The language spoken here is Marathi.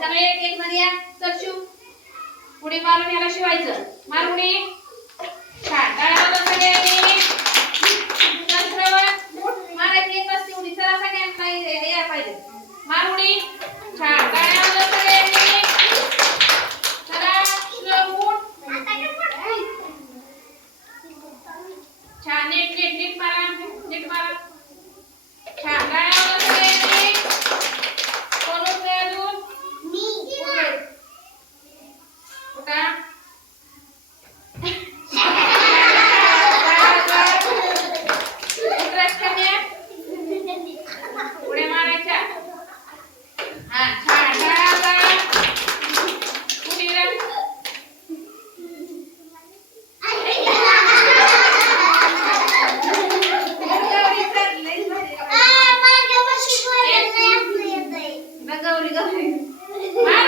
सगळे एक एक जण या. चल शिव. उडी मारून याला शिवायचं. मार उडी. छान. टाळ्या वाजवा सगळ्यांनी. चल श्रवण. मारायची एक असते उडी. चला सगळ्यांना यायला पाहिजे. मार उडी. छान. टाळ्या वाजवा सगळ्यांनी. चला श्रवण. छान. नीट नीट नीट मारा. नीट मारा. छान. टाळ्या वाजवा सगळ्यांनी. कोण उठलंय अजून? मी. उठा. उड्या मारायच्या. हा छान. टाळ्या वाजवा. उडी रे. गौरी गौरी मार